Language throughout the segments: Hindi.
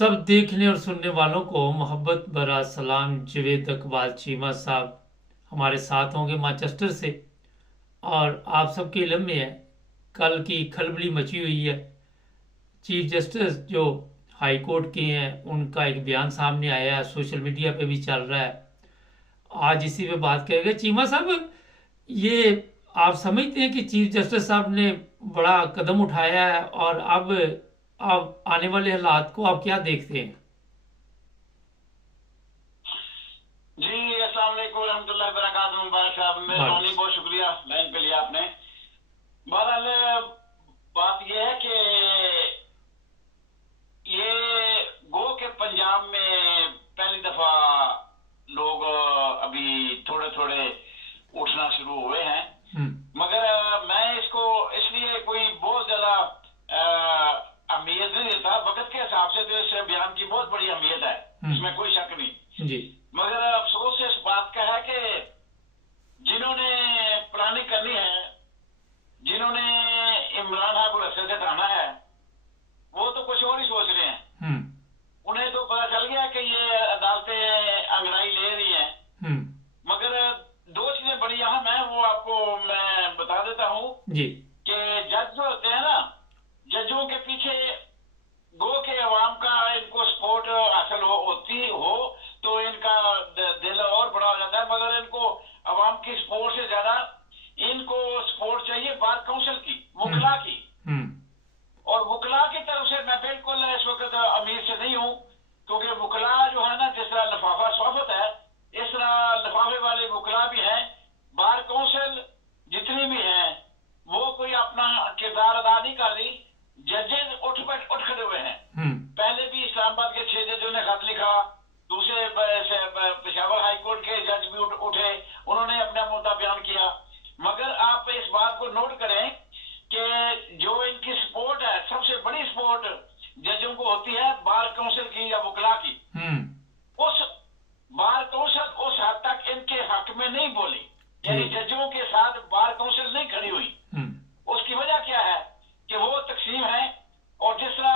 सब देखने और सुनने वालों को मोहब्बत भरा सलाम। जवेद इकबाल चीमा साहब हमारे साथ होंगे मैनचेस्टर से। और आप सबके इल्म में है, कल की खलबली मची हुई है। चीफ जस्टिस जो हाई कोर्ट के हैं, उनका एक बयान सामने आया है, सोशल मीडिया पे भी चल रहा है। आज इसी पे बात करेंगे। चीमा साहब, ये आप समझते हैं कि चीफ जस्टिस साहब ने बड़ा कदम उठाया है, और अब आने वाले हालात को आप क्या देखते हैं? जी, अस्सलाम वालेकुम रहमतुल्लाहि बरकातहू। मुबारक साहब, मेहरबानी, बहुत शुक्रिया लाइन पे लिया आपने। बहरहाल बात यह है कि ये गो के पंजाब में पहली दफा लोग अभी थोड़े थोड़े उठना शुरू हुए हैं। मगर मैं इसको इसलिए कोई बहुत ज्यादा अहमियत नहीं देता। वक्त के हिसाब से तो इस बयान की बहुत बड़ी अहमियत है, इसमें कोई शक नहीं जी। मगर अफसोस इस बात का है कि जिन्होंने प्लानिंग करनी है, जिन्होंने इमरान खान को रस्ते से हटाना है, वो तो कुछ और ही सोच रहे हैं। उन्हें तो पता चल गया कि ये अदालतें अंगड़ाई ले रही हैं। मगर दो चीजें बड़ी अहम है, वो आपको मैं बता देता हूँ कि जज जो होते हैं ना, जजों के पीछे गो के अवाम का इनको सपोर्ट हासिल होती हो तो इनका दिल और बड़ा हो जाता है। मगर इनको अवाम की सपोर्ट से ज्यादा इनको सपोर्ट चाहिए बार काउंसिल की, वकला की। और वकला की तरफ से मैं बिल्कुल इस वक्त अमीर से नहीं हूँ, क्योंकि वकला जो है ना, जिस तरह लिफाफा स्वाफत है, इस तरह लिफाफे वाले वकला भी हैं। बार काउंसिल जितनी भी है वो कोई अपना किरदार अदा नहीं कर रही। जजेस उठ खड़े हुए हैं। पहले भी इस्लामाबाद के 6 जजों ने खत लिखा, दूसरे पेशावर हाई कोर्ट के जज भी उठे, उन्होंने अपना मुद्दा बयान किया। मगर आप इस बात को नोट करें कि जो इनकी सपोर्ट है, सबसे बड़ी सपोर्ट जजों को होती है बार काउंसिल की या वकला की। उस बार काउंसिल उस हद तक इनके हक में नहीं बोली, यानी जजों के साथ बार काउंसिल नहीं खड़ी हुई। उसकी वजह क्या है कि वो तकसीम है। और जिस तरह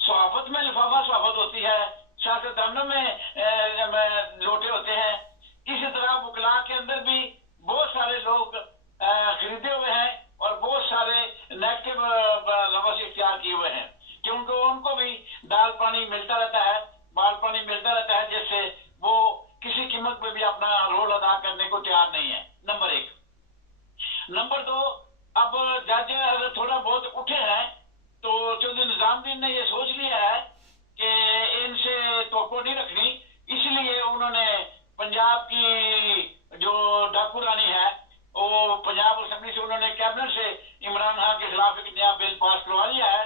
सहाफत में लिफाफा सहाफत होती है, सियासतदानों में लोटे होते हैं, इसी तरह वकला के अंदर भी बहुत सारे लोग खरीदे हुए हैं और बहुत सारे नेगेटिव रवस इख्तियार किए हुए हैं, क्योंकि उनको भी दाल पानी मिलता रहता है, बाल पानी मिलता रहता है, जिससे वो किसी कीमत पे भी अपना रोल अदा करने को तैयार नहीं है। नंबर 1। नंबर 2, अब जज अगर थोड़ा बहुत उठे हैं तो चौधरी निजामुद्दीन ने ये सोच लिया है कि इनसे तवक्को नहीं रखनी, इसलिए उन्होंने पंजाब की जो डाकू रानी है, वो पंजाब असेंबली से उन्होंने कैबिनेट से इमरान खान के खिलाफ एक नया बिल पास करवा लिया है।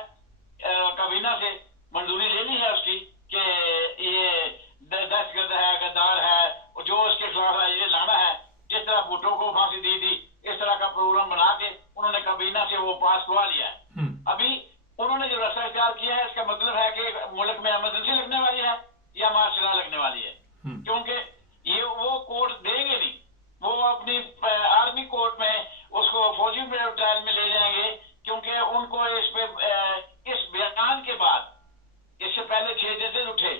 काबीना से मंजूरी ले ली है उसकी कि ये दहशतगर्द है, गद्दार है, और जो उसके खिलाफ ये लाना है, जिस तरह भुट्टो को फांसी दी थी, इस तरह का प्रोग्राम बना के उन्होंने काबीना से वो पास करवा लिया है। अभी उन्होंने जो रास्ता इख्तियार किया है, इसका मतलब है कि मुल्क में इमरजेंसी लगने वाली है या मार्शल लॉ लगने वाली है, क्योंकि ये वो कोर्ट देंगे नहीं, वो अपनी आर्मी कोर्ट में उसको फौजी ट्रायल में ले जाएंगे, क्योंकि उनको इस बयान के बाद, इससे पहले 6 जजेस उठे,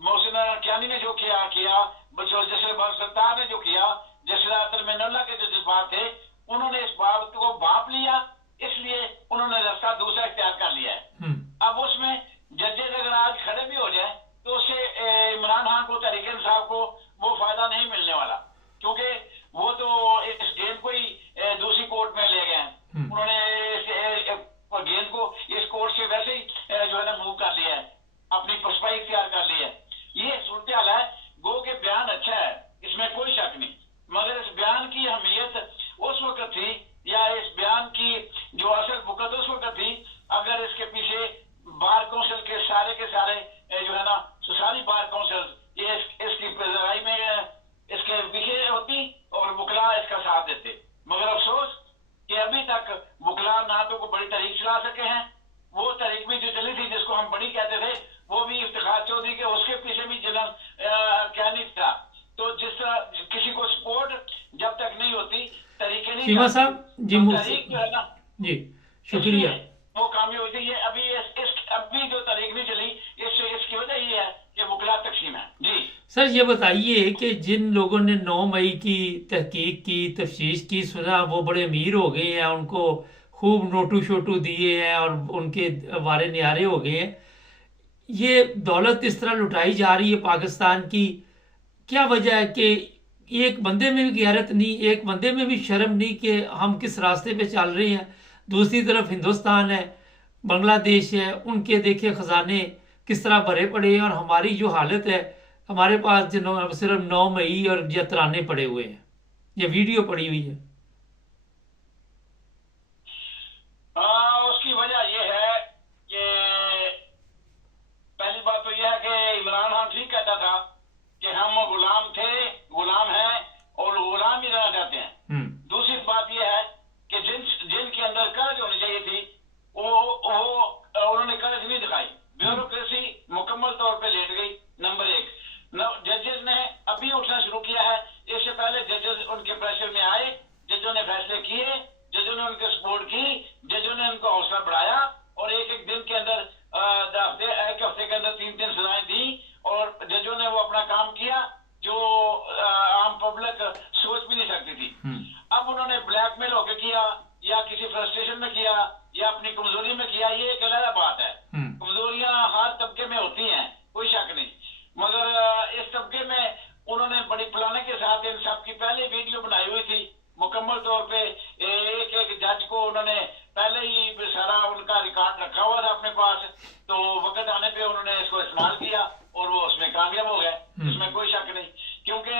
मोहसिन कियानी ने जो किया जसर सत्तार ने जो किया, जसर अतर मेनुल्लाह के जो जज्बात थे, उन्होंने इस बात को भांप लिया, इसलिए उन्होंने रास्ता दूसरा इख्तियार कर लिया है। अब उसमें जजेस अगर आज खड़े भी हो जाए तो उससे इमरान खान को, तहरीक इंसाफ को वो फायदा नहीं मिलने वाला, क्योंकि वो तो इस गेंद को ही दूसरी कोर्ट में ले गए हैं। उन्होंने गेंद को इस कोर्ट से वैसे ही जो है ना मूव कर लिया है, अपनी पसपाई इख्तियार कर ली है। ये सूरत हाल है। गो के बयान अच्छा है, इसमें कोई शक नहीं, मगर इस बयान की अहमियत उस वक्त थी, या इस बयान की जो असल वक्त उस वक्त थी, अगर इसके पीछे बार काउंसिल के सारे जो है ना, सारी बार काउंसिल ये इसकी पेशवाई में इसके पीछे होती और वकला इसका साथ देते। मगर अफसोस कि अभी तक वकला ना तो कोई बड़ी तहरीक चला सके हैं। वो तहरीक भी जो चली थी, जिसको हम बड़ी कहते थे, वो भी इफ्तिखार चौधरी के, उसके पीछे भी जनरल क्या नहीं था। तो जिस तरह किसी को सपोर्ट जब तक नहीं होती, तरीके नहीं चीमा साहब जी, तहरीक जो है ना, जी शुक्रिया। वो कामयाब हुई थी। ये अभी अभी जो तहरीक नहीं चली, इसके इसकी वजह ये है कि वकलात तकसीम है। जी सर ये बताइए कि जिन लोगों ने 9 मई की तहकीक की, तफ्तीश की, सुना वो बड़े अमीर हो गए हैं, उनको खूब नोटू शोटू दिए हैं और उनके वारे न्यारे हो गए हैं, ये दौलत इस तरह लुटाई जा रही है पाकिस्तान की, क्या वजह है कि एक बंदे में भी गैरत नहीं, एक बंदे में भी शर्म नहीं कि हम किस रास्ते पे चल रहे हैं। दूसरी तरफ हिंदुस्तान है, बांग्लादेश है, उनके देखे खजाने किस तरह भरे पड़े हैं और हमारी जो हालत है, हमारे पास जो सिर्फ 9 मई और ये तराने पड़े हुए हैं, ये वीडियो पड़ी हुई है। उसकी वजह यह है कि पहली बात तो यह है कि इमरान खान ठीक कहता था कि हम गुलाम थे, गुलाम हैं और गुलाम ही रहना चाहते हैं। दूसरी बात यह है कि जिनके अंदर कर्ज होनी चाहिए थी वो उन्होंने कर्ज नहीं दिखाई। ब्यूरोक्रेसी मुकम्मल तौर पे लेट गई। नंबर एक, जजेस ने अभी उठना शुरू किया है। इससे पहले जजेस उनके प्रेशर में आए, जजों ने फैसले किए, जजों ने उनके सपोर्ट की, जजों ने उनको हौसला बढ़ाया और एक एक दिन के अंदर एक हफ्ते के अंदर 3-3 सजाएं दी और जजों ने वो अपना काम किया जो आम पब्लिक सोच भी नहीं सकती थी। अब उन्होंने ब्लैकमेल होकर किया या किसी फ्रस्ट्रेशन में किया या अपनी कमजोरी में किया, ये एक अलग बात है। कमजोरियां हर तबके में होती हैं, कोई शक नहीं, मगर इस तबके में उन्होंने बड़ी प्लानिंग के साथ इन सब की पहले वीडियो बनाई हुई थी। मुकम्मल तौर पे एक एक जज को उन्होंने पहले ही सारा उनका रिकॉर्ड रखा हुआ था अपने पास, तो वक्त आने पे उन्होंने इसको इस्तेमाल किया और वो उसमें कामयाब हो गए, इसमें कोई शक नहीं। क्योंकि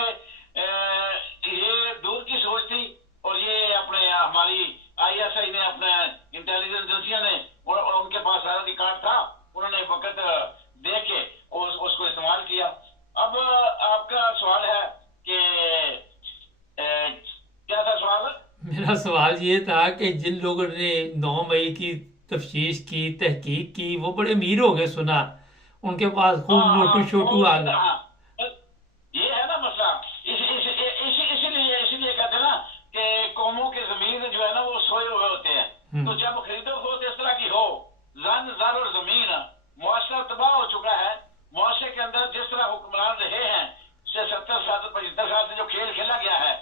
ये दूर की सोच थी और ये अपने हमारी ISI ने, अपने इंटेलिजेंस एजेंसियों ने, उनके पास सारा रिकॉर्ड था, उन्होंने वक्त देख के उसको इस्तेमाल किया। अब आपका सवाल है कि क्या था सवाल? मेरा सवाल ये था कि जिन लोगों ने 9 मई की तफ्तीश की, तहकीक की, वो बड़े अमीर हो गए, सुना उनके पास खूब नोटू शोटू आ गए। ये है ना मसला। इसीलिए कहते हैं ना कि कौमों के जमीन जो है ना वो सोए हुए होते हैं। तो जब खरीदो हो तो इस तरह की हो, जन जर और जमीन, मुआशरा तबाह हो चुका है। मुआशरे के अंदर जिस तरह हुक्मरान रहे हैं 70 साल 75 साल से जो खेल खेला गया है,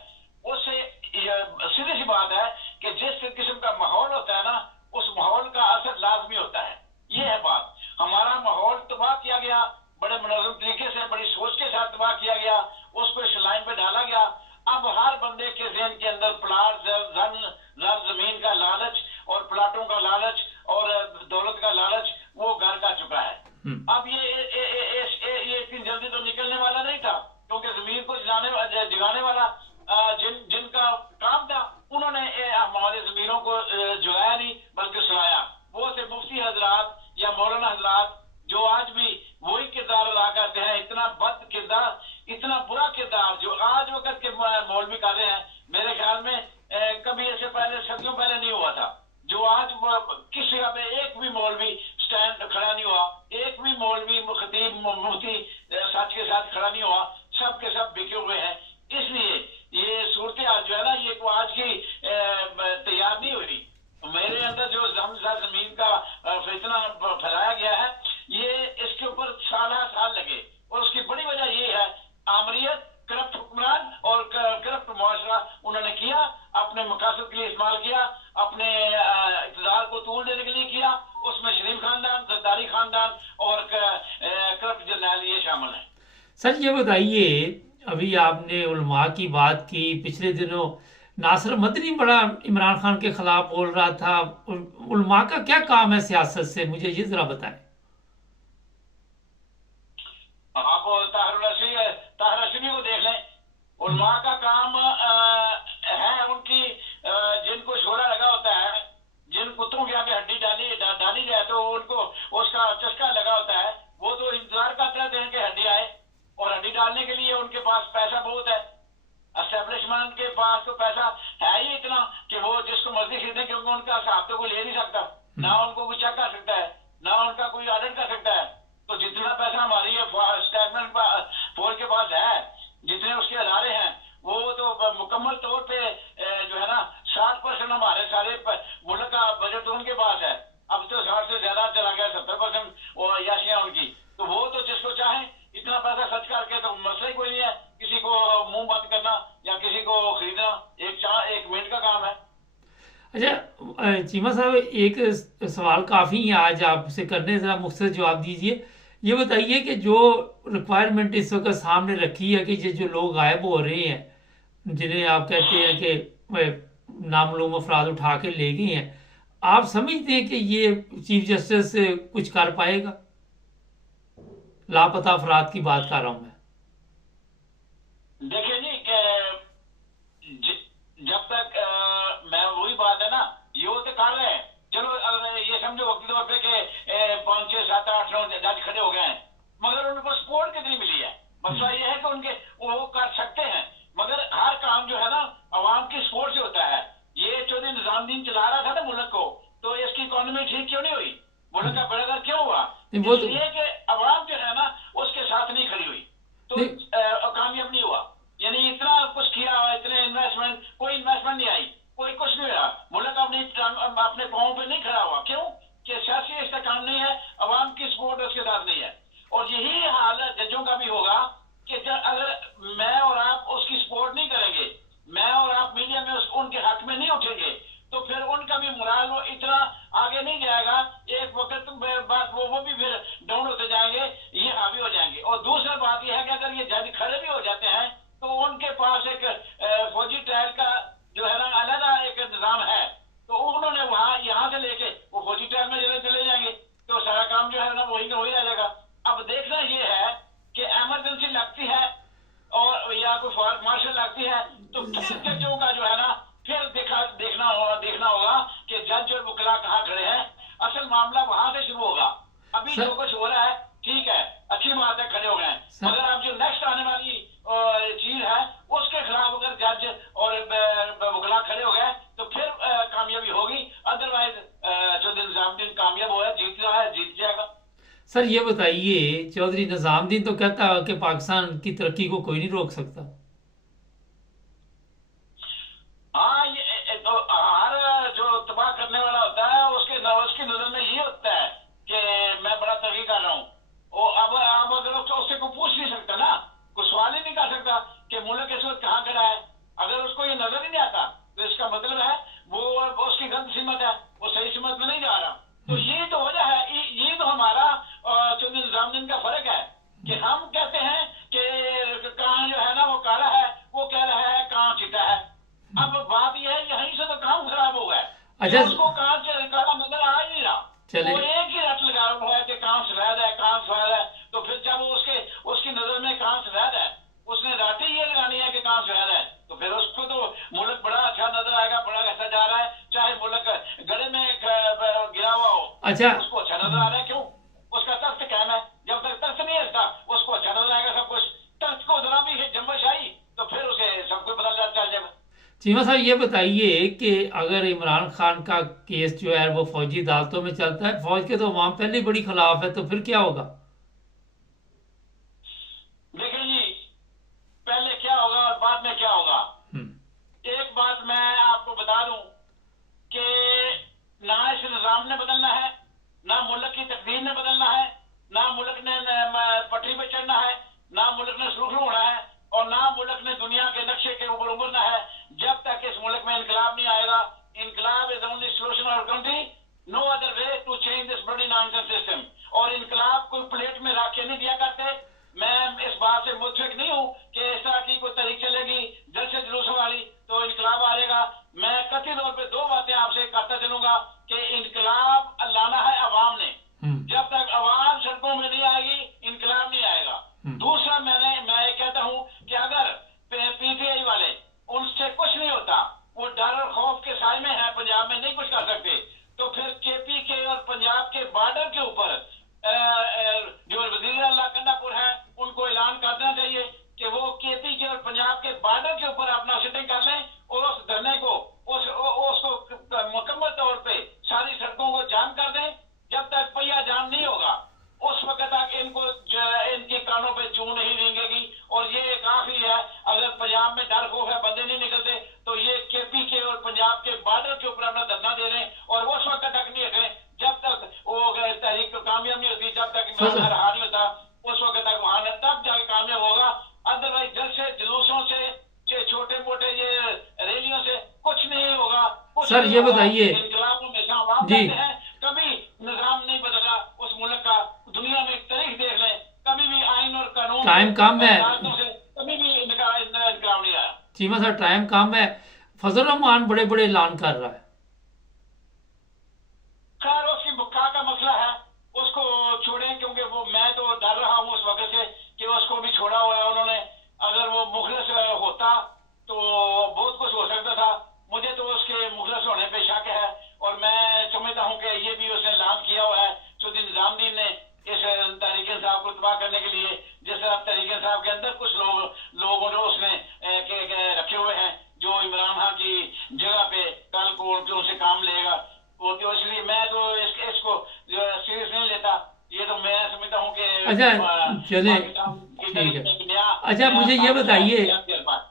उससे सीधी सी बात है कि जिस किस्म का माहौल होता है ना, उस माहौल का असर लाजमी होता है। ये है बात। हमारा माहौल तबाह किया गया, बड़े मुनज़्ज़म तरीके से, बड़ी सोच के साथ तबाह किया गया, उसको इस लाइन पे डाला गया। अब हर बंदे के ज़हन के अंदर प्लाट, जमीन का लालच और प्लाटों का लालच और दौलत का लालच वो घर का चुका है। अब ये इतनी जल्दी तो निकलने वाला नहीं था, क्योंकि जमीन को जगाने वाला जिनका काम था, उन्होंने हमारे जमीनों को जगाया नहीं बल्कि सुनाया। वो थे मुफ्ती हजरात या मौलाना हजरात, जो आज भी वही किरदार अदा करते हैं। इतना बद किरदार, इतना बुरा किरदार जो आज वक्त के मौलवी कर रहे हैं, मेरे ख्याल में कभी ऐसे पहले, सदियों पहले नहीं हुआ था। जो आज किस जगह पे एक भी मौलवी स्टैंड खड़ा नहीं हुआ, एक भी मौलवी खतीब मुफ्ती सच के साथ खड़ा नहीं हुआ, सब के सब बिके हुए हैं। इसलिए ये सूरत हाल जो है ना, ये को आज की तैयार नहीं हुई। मेरे अंदर जो जमीन का फितना फैलाया गया है, ये इसके ऊपर साल लगे और उसकी बड़ी वजह ये है आमरीत, करप्ट हुक्मरान और करप्ट मुआशरा उन्होंने किया, अपने मकासद के लिए इस्तेमाल किया, अपने इक़्तिदार को तूल देने के लिए किया। उसमें शरीफ खानदान, जरदारी खानदान और करप्ट जर्नैल ये शामिल है। सर ये बताइए, अभी आपने उलमा की बात की, पिछले दिनों नासिर मदनी बड़ा इमरान खान के खिलाफ बोल रहा था। उलमा का क्या काम है सियासत से, मुझे ये जरा बताएं। आप ताहिर रशीदी को देख लें, उलमा का काम है उनकी, जिनको शोरा लगा होता है, जिन कुत्तों के आगे हड्डी डाली जाए तो उनको उसका चस्का लगा होता है, वो तो इंतजार करते रहते हैं कि हड्डी आए, और हड्डी डालने के लिए उनके पास पैसा बहुत है। एस्टेब्लिशमेंट के पास तो पैसा है ही इतना कि वो जिसको मर्जी खरीदे, क्योंकि उनका हिसाब तो कोई ले नहीं सकता, ना उनको कोई चेक कर सकता है, ना उनका कोई ऑडिट कर सकता है। तो जितना पैसा हमारी स्टेटमेंट फौज के पास है, जितने उसके अदारे हैं, वो तो मुकम्मल तौर पे जो है ना 60% हमारे सारे मुल्क का बजट तो उनके पास है। अब तो 60 से ज्यादा चला गया, 70% याशियां उनकी। तो वो तो चीमा साहब, एक सवाल काफ़ी है आज आपसे करने, ज़रा मुख्तसर जवाब दीजिए। ये बताइए कि जो रिक्वायरमेंट इस वक्त सामने रखी है कि ये जो लोग गायब हो रहे हैं, जिन्हें आप कहते हैं कि नामालूम अफराद उठा के ले गए हैं, आप समझते हैं कि ये चीफ जस्टिस कुछ कर पाएगा? लापता अफराद की बात कर रहा हूँ मैं। देखिए जी जब तक मैं वही बात है ना, ये तो कर रहे हैं। चलो अगर ये समझो वक्त तौर पे कि 5 6 7 8 9 जज खड़े हो गए हैं, मगर उनको सपोर्ट कितनी मिली है? मसला ये है कि उनके वो कर सकते हैं, मगर हर काम जो है ना अवाम की सपोर्ट से होता है। ये चौधरी निजामुद्दीन चला रहा था ना मुल्क को, तो इसकी इकोनॉमी ठीक क्यों नहीं हुई? मुल्क का बेड़ा क्यों हुआ? वो तो इसलिए कि अवाम जो है ना उसके साथ नहीं खड़ी हुई, तो कामयाब नहीं हुआ। यानी इतना कुछ किया, इतने इन्वेस्टमेंट, कोई इन्वेस्टमेंट नहीं आई, कोई कुछ नहीं हुआ। मुल्क अपने पांव पे नहीं खड़ा हुआ। क्यों? कि सियासी इसका काम नहीं है, अवाम की सपोर्ट उसके साथ नहीं है। और यही हाल जजों का भी होगा कि अगर मैं और आप उसकी सपोर्ट नहीं करेंगे, मैं और आप मीडिया में उनके हक में नहीं उठेंगे, तो फिर उनका भी मुराल वो इतना आगे नहीं जाएगा। एक वक्त बात वो भी फिर डाउन होते जाएंगे, ये हावी हो जाएंगे। और दूसरा बात यह है कि अगर ये जज खड़े भी हो जाते हैं तो उनके पास एक फौजी ट्रायल का जो है ना अलग एक निजाम है, तो उन्होंने वहां यहां से लेके वो फौजी ट्रायल में चले जाएंगे, तो सारा काम जो है ना वही रह जाएगा। अब देखना ये है कि इमरजेंसी लगती है और या कोई फॉर मार्शल लगती है, तो फिर जजों का जो है ना फिर देखना होगा कि जज और वकला कहाँ खड़े हैं। असल मामला वहां से शुरू होगा। अभी जो कुछ हो रहा है ठीक है, अच्छी बात है, खड़े हो गए हैं, मगर अब जो नेक्स्ट आने वाली चीज है उसके खिलाफ अगर जज और वकला खड़े हो गए तो फिर कामयाबी होगी। अदरवाइज चौधरी निजामुद्दीन कामयाब हुआ है, जीत रहा है, जीत जाएगा। सर ये बताइए, चौधरी निजामुद्दीन तो कहता है कि पाकिस्तान की तरक्की को कोई नहीं रोक सकता। हाँ, ये तो हर जो तबाह करने वाला होता है उसकी नजर में ये होता है कि मैं बड़ा तरक्की कर रहा हूँ। वो अब अगर उससे कोई पूछ नहीं सकता ना, कोई सवाल ही नहीं कर सकता कि मुल्क इस वक्त कहाँ खड़ा है। अगर उसको ये नजर ही नहीं आता तो इसका मतलब है वो उसकी गलत सिमत है, वो सही सिमत में नहीं जा रहा। तो ये तो वजह है, ये तो हमारा चौधरी निजामुद्दीन का फर्क है कि हम कहते हैं कि कहाँ जो है ना वो काला है, वो कह रहा है कहाँ चिट्टा है। अब बात यह है यहीं से तो काम खराब हो गया। अच्छा उसको कहाँ से काला नजर आ ही नहीं रहा, चले वो एक ही रट लगा हुआ है कि कहाँ सफेद है, कहाँ सफेद है। तो फिर जब उसकी नजर में कहाँ सफेद है, उसने रात ही ये लगानी है कि कहाँ सफेद है, तो फिर उसको तो मुल्क बड़ा अच्छा नजर आएगा, बड़ा अच्छा जा रहा है, चाहे मुल्क गड़े में गिरा हुआ हो। अच्छा उसको अच्छा नजर आ रहा है। क्यों? उसका तख्त कायम है। जब तक तख्त नहीं हटता उसको अच्छा नजर आएगा सब कुछ। तख्त को जरा भी जम्बश आई तो फिर उसे सब कुछ बदल चल जाएगा। चीमा साहब ये बताइए कि अगर इमरान खान का केस जो है वो फौजी अदालतों में चलता है, फौज के तो अवाम पहले ही बड़ी खिलाफ है, तो फिर क्या होगा? देखिए जी, पहले क्या होगा और बाद में क्या होगा। एक बात मैं आपको बता दूं कि ना इस निजाम ने बदलना है, ना मुल्क की तकदीर ने बदलना है, ना मुल्क ने पटरी पे चढ़ना है, ना मुल्क ने सुरखरू होना है, और ना मुल्क ने दुनिया के नक्शे के ऊपर उभरना है जब तक इस मुल्क में इनकलाब नहीं आएगा। इनकलाब is only solution of country, no other way to change this bloody nonsense system. और इनकलाब कोई प्लेट में रख के नहीं दिया करते। मैं इस बात से मुतफिक नहीं हूं कि इस तरह की कोई तरीक चलेगी जलसे जुलूसों वाली तो इनकलाब आ जाएगा। मैं कथित तौर पर दो बातें आपसे करता चलूंगा कि इनकलाब लाना है अवाम ने। जब तक अवाम सड़कों में नहीं आएगी इनकलाब नहीं आएगा। दूसरा मैं ये कहता हूं कि अगर पीटीआई वाले उनसे कुछ नहीं होता, वो डर और खौफ के साए में है, पंजाब में नहीं कुछ कर सकते, तो फिर केपी के और पंजाब के बॉर्डर के ऊपर जो वजीर अल्लाह कंडापुर है उनको ऐलान करना चाहिए कि वो केपी के और पंजाब के बॉर्डर के ऊपर अपना सिटिंग कर लें और उस धरने को उसको मुकम्मल तौर पे सारी सड़कों को जाम कर दें। जब तक पहिया जाम नहीं होगा उस वक्त तक इनकी कानों पे जू नहीं रेंगेगी। और ये काफी है, अगर पंजाब में डर खौफ है, बंदे नहीं निकलते, तो ये केपी के और पंजाब के बॉर्डर के ऊपर अपना धरना दे रहे हैं और उस वक्त तक नहीं हटे जब तक वो तहरीक कामयाब नहीं होती, जब तक इमरान हार नहीं होता उस वक्त तक वहां तब जाके कामयाब होगा। अदरवाइज जल से जुलूसों से छोटे मोटे ये रैलियों से कुछ नहीं होगा। सर ये बताइए, इनकलाबों में जी। कहते हैं कभी निजाम नहीं बदला उस मुल्क का, दुनिया में तारीख देख लें, कभी भी आइन और कानून टाइम कम है से कभी भी इनकलाब नहीं आया। चीमा साहब, टाइम कम है। फजल रहमान बड़े बड़े ऐलान कर रहा है। खैर उसकी बुक्का का मसला है, उसको छोड़ें, क्योंकि वो मैं तो डर रहा हूँ उस वक्त से कि उसको भी छोड़ा हुआ है उन्होंने। अगर वो मुखलिस होता तो बहुत कुछ हो सकता था। मुझे तो उसके मुखलिस होने पे शक है, और मैं समझता हूँ कि ये भी उसने ऐलान किया हुआ है चौधरी निजामुद्दीन ने इस तहरीक इंसाफ को तबाह करने के लिए। जिस तरह तहरीक इंसाफ के अंदर कुछ लोगों ने उसने रखे हुए हैं जो इमरान खान की जगह पे कल को उनसे काम लेगा, वो तो इसलिए मैं तो इसको सीरियस नहीं लेता। ये तो मैं समझता हूँ कि अच्छा चले, ठीक है। अच्छा मुझे ये बताइए,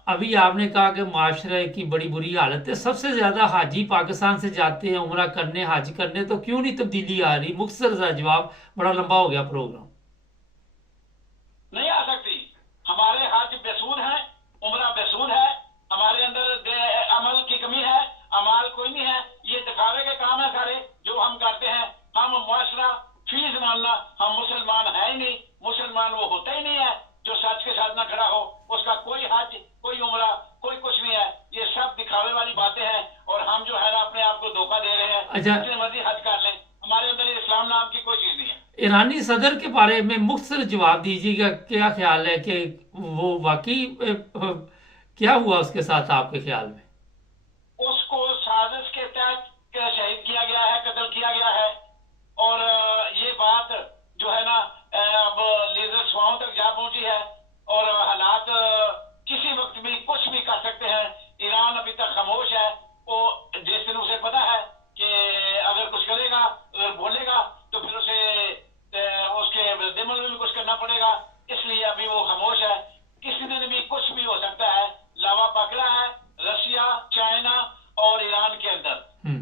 अभी आपने कहा कि माशरे की बड़ी बुरी हालत है, सबसे ज्यादा हाजी पाकिस्तान से जाते हैं उम्रा करने, हज करने, तो क्यों नहीं तब्दीली आ रही? मुख्तसर सा जवाब, बड़ा लंबा हो गया प्रोग्राम। नहीं आ सकती। हमारे हज बेसूद हैं, उम्रा बेसूद है, हमारे अंदर अमल की कमी है, अमाल कोई नहीं है। ये दिखावे के काम है सारे जो हम करते हैं। हम मुआशरा फीस मानना, हम मुसलमान है ही नहीं। मुसलमान वो होता ही नहीं है जो सच के साथ ना खड़ा हो। उसका कोई हज, कोई उम्रा, कोई कुछ नहीं है। ये सब दिखावे वाली बातें हैं, और हम जो है ना अपने आप को धोखा दे रहे हैं। अच्छा, जितने मर्जी हज कर लें, हमारे अंदर इस्लाम नाम की कोई चीज नहीं है। ईरानी सदर के बारे में मुख्तसर जवाब दीजिएगा, क्या ख्याल है कि वो वाकई क्या हुआ उसके साथ आपके ख्याल में? उसको साजिश के तहत शहीद किया गया है, कत्ल किया गया है। और ये बात जो है ना अब लीडर स्वाओं तक जा पहुंची है, और हालात किसी वक्त भी कुछ भी कर सकते हैं। ईरान अभी तक खामोश है। वो जिस दिन उसे पता है कि अगर कुछ करेगा, अगर बोलेगा, तो फिर उसे उसके दिमाग में भी कुछ करना पड़ेगा। इसलिए अभी वो खामोश है। किसी दिन भी कुछ भी हो सकता है। लावा पकड़ा है रशिया, चाइना और ईरान के अंदर।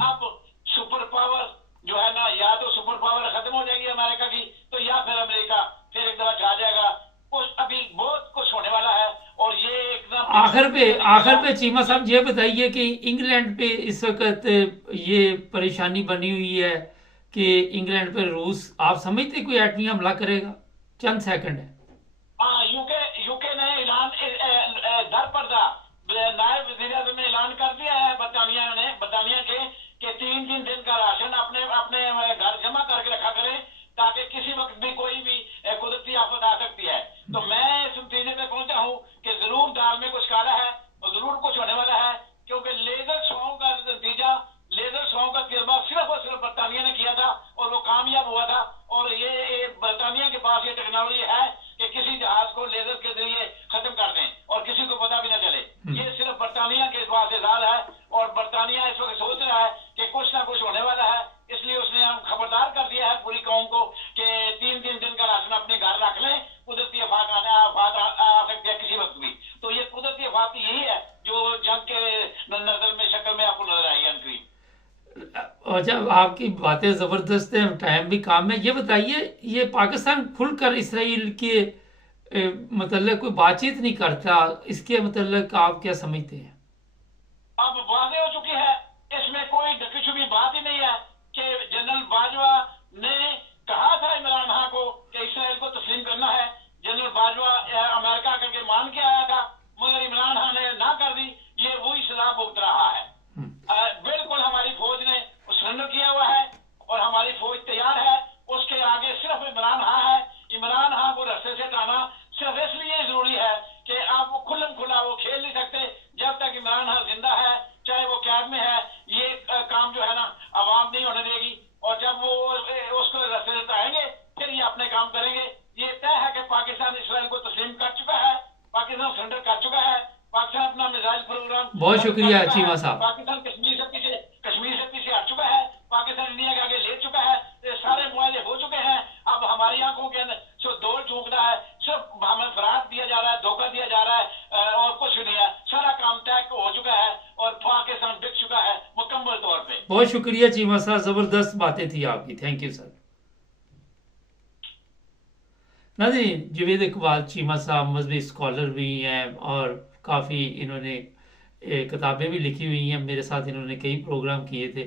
अब सुपर पावर जो है ना, या तो सुपर पावर खत्म हो जाएगी अमेरिका की, तो या फिर अमेरिका फिर एक दफा छा जाएगा। कुछ अभी बहुत कुछ होने वाला है, और ये एकदम आखिर पे चीमा साहब ये बताइए कि इंग्लैंड पे इस वक्त ये परेशानी बनी हुई है कि इंग्लैंड पे रूस, आप समझते कोई एटमी हमला करेगा? चंद सेकंड है। यूके ने ऐलान दर पर्दा नायब वजीर आज़म ने ऐलान कर दिया है बरतानिया के कि 3-3 दिन का राशन अपने अपने घर जमा करके रखा करें, ताकि किसी वक्त भी कोई भी कुदरती आफत आ सकती है। तो मैं इस नतीजे पे पहुंचा हूं कि जरूर दाल में कुछ काला है और जरूर कुछ होने वाला है, क्योंकि लेजर स्वाओं का नतीजा, लेजर स्वाओं का तजर्बा सिर्फ और सिर्फ बरतानिया ने किया था, और वो कामयाब हुआ था। और ये बरतानिया के पास ये टेक्नोलॉजी है कि किसी जहाज को लेजर के जरिए खत्म कर दें और किसी को पता भी न चले। ये सिर्फ बरतानिया के पास इजाद है, और बरतानिया इस वक्त सोच रहा है कि कुछ ना कुछ होने वाला है। इसलिए उसने हम खबरदार कर दिया है पूरी कौम को कि 3-3 दिन का राशन अपने घर रख लें, कुदरती आफत आ सकती है किसी वक्त भी। तो ये कुदरती आफत यही है जो जंग के नजर में शक्ल में आपको नजर आई है। अच्छा, आपकी बातें जबरदस्त हैं, टाइम भी कम है। ये बताइए, ये पाकिस्तान खुलकर इसराइल के मतलब कोई बातचीत नहीं करता, इसके मतलब आप क्या समझते हैं? अब वादे हो चुकी है, इसमें कोई ढकी छुपी बात ही नहीं है कि जनरल बाजवा ने कहा था इमरान खान को कि इसराइल को तस्लीम करना है। जनरल बाजवा अमेरिका करके मान के आया था, मगर इमरान खान ने ना कर दी। ये वही सजा भुगत रहा है। बिल्कुल हमारी फौज ने सरेंडर किया हुआ है, और हमारी फौज तैयार है। उसके आगे सिर्फ इमरान खान है। इमरान खान को रास्ते से हटाना सिर्फ इसलिए जरूरी है कि आप वो खुल्लम खुला वो खेल नहीं सकते जब तक इमरान खान जिंदा है, चाहे वो कैद में है। ये काम जो है ना आवाम नहीं होने देगी, और जब वो उसको रास्ते से हटाएंगे फिर ये अपने काम करेंगे। ये तय है कि पाकिस्तान इसराइल को तस्लीम कर चुका है, पाकिस्तान सरेंडर कर चुका है। पाकिस्तान अपना मिसाइल प्रोग्राम, बहुत शुक्रिया चीमा साहब। पाकिस्तान कश्मीर से पीछे हट चुका है, पाकिस्तान इंडिया के आगे ले चुका है। सारे मुआहदे हो चुके हैं। अब हमारी आंखों के अंदर सिर्फ दौड़ झोंक रहा है, सिर्फ हमें फराद दिया जा रहा है, धोखा दिया जा रहा है, और कुछ नहीं है। सारा काम तय हो चुका है, और पाकिस्तान बिक चुका है मुकम्मल तौर पे। बहुत शुक्रिया चीमा साहब, जबरदस्त बातें थी आपकी, थैंक यू सर। नाज़रीन, जावेद इकबाल चीमा साहब मजहबी स्कॉलर भी हैं, और काफ़ी इन्होंने किताबें भी लिखी हुई हैं। मेरे साथ इन्होंने कई प्रोग्राम किए थे,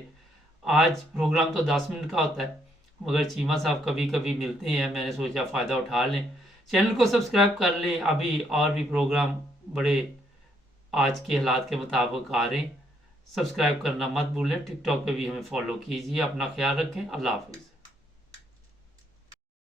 आज प्रोग्राम तो 10 मिनट का होता है, मगर चीमा साहब कभी कभी मिलते हैं, मैंने सोचा फ़ायदा उठा लें, चैनल को सब्सक्राइब कर लें। अभी और भी प्रोग्राम बड़े आज के हालात के मुताबिक आ रहे हैं। सब्सक्राइब करना मत भूलें। टिकटॉक पे भी हमें फॉलो कीजिए। अपना ख्याल रखें। अल्लाह हाफिज़।